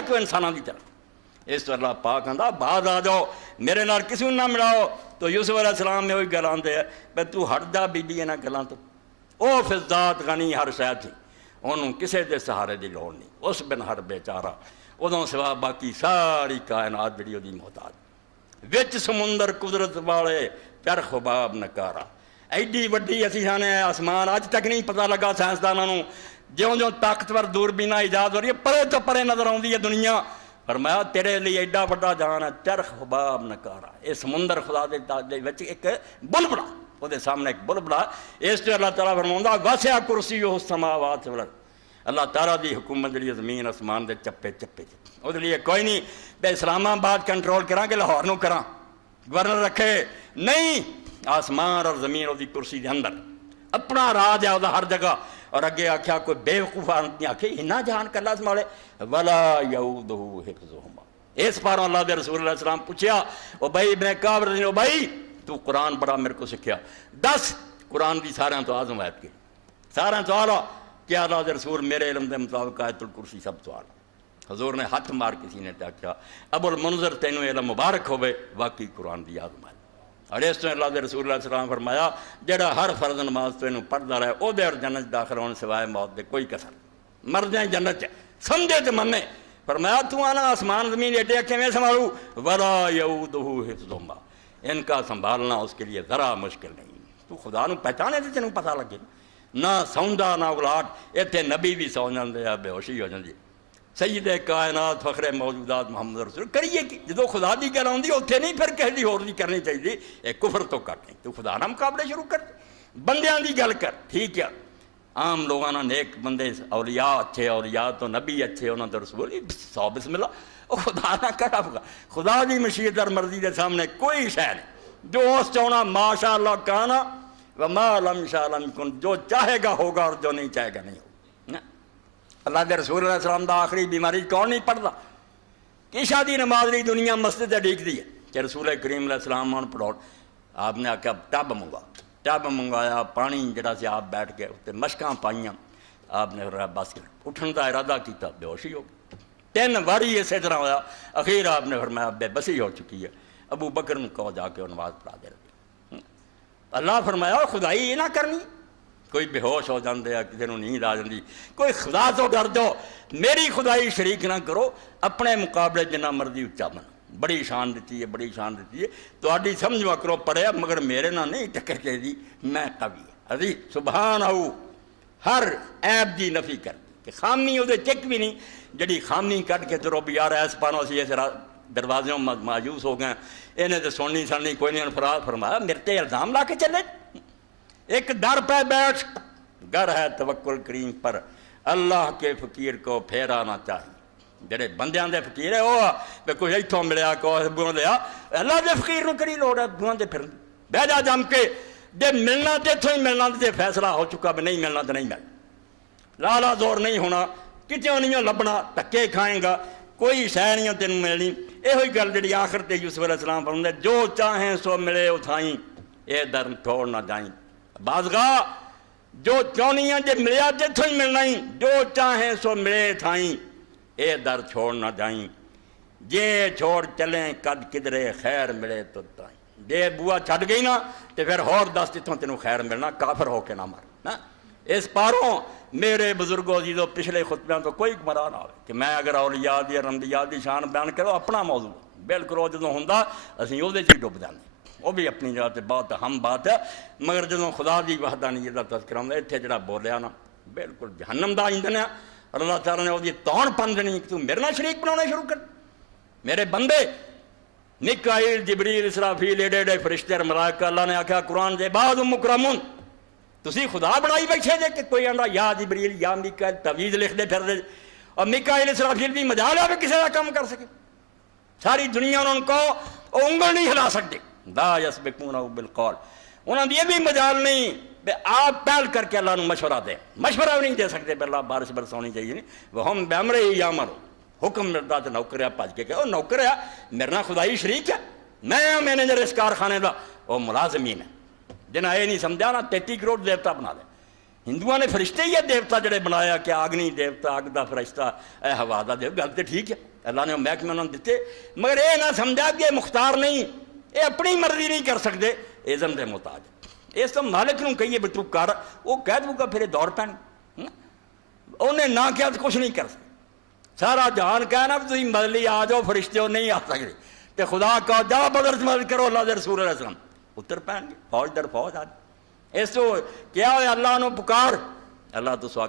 آکو انسانوں کی طرف. اس تو اللہ پاک آندا بعد آ جاؤ میرے نال کسی نہ ملاؤ. تو یوسف علیہ السلام میں وہی گل آندے ہے بھئی تو ہٹ جا بی بی انہاں گلاں تو. او فی ذات غنی ہر شے تھی, انہوں کسے دے سہارے دی لوڑ نہیں. اس بن ہر بیچارہ ادوں سوا باقی ساری کائنات جڑی دی محتاج. وچ سمندر قدرت والے چرخ باب نکارا. ایڈی وڈی اسی سانے آسمان اج تک نہیں پتہ لگا سائنسدانوں نوں. جیوں جیوں طاقتور دوربیناں ایجاد ہو رہی ہے پرے تو پرے نظر آندی ہے دنیا. فرمایا تیرے لیے ایڈا بڑا جہان ہے چرخ باب نکارا. یہ سمندر خدا دے وچ ایک بلبلا وہ دے سامنے ایک بلبلا. اس سے اللہ تعالیٰ فرماؤں واسع کرسی السماوات والارض. اللہ تعالیٰ دی حکومت جڑی زمین آسمان دے چپے چپے وہ لیے کوئی نہیں بے اسلام آباد کنٹرول کراں کہ لاہور نو کراں گورنر رکھے نہیں. آسمان اور زمین وہ کرسی دے اندر اپنا راج ہے وہ ہر جگہ. اور اگے آخیا کوئی بے وقوف آدمی آخے اتنا جہان کلا سنبھالے ولا یعودہ حفظہما. اس پاروں اللہ دے رسول علیہ السلام پوچھیا او بھائی ابن کعب رضی اللہ بھائی تو قرآن بڑا میرے کو سکھیا دس قرآن دی سارے تو آزم آیت کی سارے سوال کیا اللہ دے رسول میرے علم دے مطابق آیت الکرسی سب سوال. حضور نے ہاتھ مار کسی نے کیا ابو المنذر تینوں علم مبارک ہوئے واقعی قرآن دی آزم آیت. اور اس طرح اللہ دے رسول اللہ علیہ وسلم فرمایا جڑا ہر فرض نماز تو انہوں پڑھتا رہے او دے اور جنت داخل ہونے سوائے موت دے کوئی کسر مر جائیں جنت سمجھے تو منے. فرمایا تو آنا آسمان زمین ایڈے کیویں سنبھالوں ولا یعودہ حفظہما. ان کا سنبھالنا اس کے لیے ذرا مشکل نہیں. تو خدا نو پہچانے تے تینوں پتہ لگے نہ سوندا نہ اگلاٹ. اتنے نبی بھی سو جاندے آ بے ہوشی ہو جاندی. سید کائنات فخر موجودات محمد رسول کریے کی جدو خدا دی گل آتی اتنے نہیں پھر کسی دی ہور دی کرنی چاہیے. ایک کفر تو کٹ نہیں تو خدا نہ مقابلے شروع کر بندیاں دی گل کر ٹھیک ہے. عام لوگوں نے نیک بندے اولیاء اچھے اولیاء تو نبی اچھے انہوں نے رسول سو بسم اللہ وہ خدا نہ کر خدا دی مشیت اور مرضی دے سامنے کوئی شے نہیں. جو اس چاہنا ماشاء اللہ کہنا وما لم شاء لم یکن جو چاہے گا ہوگا اور جو نہیں چاہے گا نہیں ہوگا. اللہ دے رسول علیہ السلام دا آخری بیماری کون نہیں پڑھتا عشاء دی نماز لی دنیا مسجد ڈیک دی ہے کہ رسول کریم علیہ السلام ان پڑھو. آپ نے آخیا ٹب منگوایا پانی جڑا سے آپ بیٹھ کے اتنے مشکاں پائیاں. آپ نے بس اٹھن کا ارادہ کیتا بے ہوشی ہو گئی. 3 واری اسی طرح ہوا. اخیر آپ نے فرمایا بے بسی ہو چکی ہے ابو بکر نے کہو جا کے نماز پڑھا دے رہے. اللہ فرمایا خدائی یہ نہ کرنی. کوئی بے ہوش ہو جاندے ہیں کسی کو نیند آ جاندی. کوئی خدا تو ڈر جاؤ میری خدائی شریک نہ کرو. اپنے مقابلے جنہ مرضی اچا بن بڑی شان دیتی ہے بڑی شان دیتی ہے تو سمجھوا کرو پڑھیا مگر میرے نہ نہیں ٹکر چاہیے. میں قوی عزیز سبحان ہو ہر عیب دی نفی کر کہ خامی وہ چک بھی نہیں جڑی خامی کٹ کے چلو بھی یار ایس پانوں اسی اس دروازوں مایوس ہو گئے انہیں تو سننی سننی کوئی نہیں. فراد فرمایا میرے تے الزام لا کے چلے. ایک در پہ بیٹھ گر ہے توکل کریم پر اللہ کے فقیر کو پھیرانا چاہیے. جڑے بندیاں دے فقیر ہے وہ کوئی اتوں ملیا کوئی بوں لیا اللہ دے فقیر نو کری لوڑ ہے بوں دے پھر بہ جا جم کے جے ملنا تے اتوں ہی ملنا تے فیصلہ ہو چکا بھی نہیں ملنا تو نہیں ملنا. لالا زور نہیں ہونا کتوں نہیں لبنا ٹکے کھائیں گا کوئی شے نہیں تینوں ملنی. یہ گل جی آخر تے یوسف علیہ السلام فرماتے جو چاہیں سو ملے اتھائیں یہ در چھوڑ نہ جائیں. بازگاہ جو چونی جے ملیا تے اتوں ہی ملنا ہی جو چاہیں سو ملے تھائیں اے در چھوڑ نہ جائیں. جے چھوڑ چلیں کد کدرے خیر ملے تو تائیں. جے بوا چھڈ گئی نا تو پھر ہور دس جتوں تینوں خیر ملنا کافر ہو کے نہ مر. اس پاروں میرے بزرگوں عزیزوں پچھلے خطبیاں تو کوئی گمراہ نہ ہو کہ میں اگر اولیاء دی اور انبیاء دی شان بیان کرو اپنا موضوع بالکل وہ جدوں ہوندا اسی وہ ہی ڈب جانے. وہ بھی اپنی جگہ تے بہت اہم بات ہے مگر جدوں خدا دی وحدانیت دا تذکرہ ہوندا اتنے جڑا بولیا نا بالکل جہنم دا ایندھن ہے. اور اللہ تعالیٰ نے وہ توڑ پن دینی کہ تو میرے نال شریک بنانا شروع کر. میرے بندے میکائیل جبریل اسرافیل ایڈے ایڈے فرشتے اور ملائکہ اللہ نے آخیا قرآن دے بعد مکرمون تسی خدا بنائی بیٹھے جے کہ کوئی آندا یا جبریل یا میکائیل تعویذ لکھ دے پھر دے اور میکائیل اسرافیل بھی مجال ہے کہ کسی کا کام کر سکے. ساری دنیا انہوں کو انگل نہیں ہلا سکتے. لا یسبقونہ بالقول انہوں نے یہ بھی مجال نہیں بے آپ پہل کر کے اللہ نے مشورہ دیں. مشورہ بھی نہیں دے سکتے بے اللہ بارش برسانی چاہیے نہیں. وہ ہم بیمرے ہی یامر حکم ملتا تو نوکر ہے پاج کے کہ وہ نوکر ہے میرے نہ خدائی شریک ہے میں مینیجر اس کارخانے کا وہ ملازمین ہے جنہیں یہ نہیں سمجھا نا 33 کروڑ دیوتا بنا دے ہندوؤں نے فرشتے ہی ہے دیوتا جڑے بنایا کہ اگنی دیوتا اگ دا فرشتہ اے ہوا دا دیو، گل تو ٹھیک ہے، اللہ نے محکمے انہوں نے دیتے، مگر یہ نہ سمجھا کہ یہ مختار نہیں، یہ اپنی مرضی نہیں کر سکتے، اذن دے محتاج۔ اس تو مالک نوں کہیے بھی تو کر، وہ کہہ دوں گا پھر دور پین، انہیں نہ کیا تو کچھ نہیں کر سکتے۔ سارا جہان کہنا بھی تھی مدلی آ جاؤ، فرشتے وہ نہیں آ سکتے، تو خدا کا جا بدر مدد کرو، اللہ دے رسول علیہ السلام اتر پین گے، فوج در فوج آ۔ اس تو کیا ہوئے اللہ نو پکار، اللہ تو سوا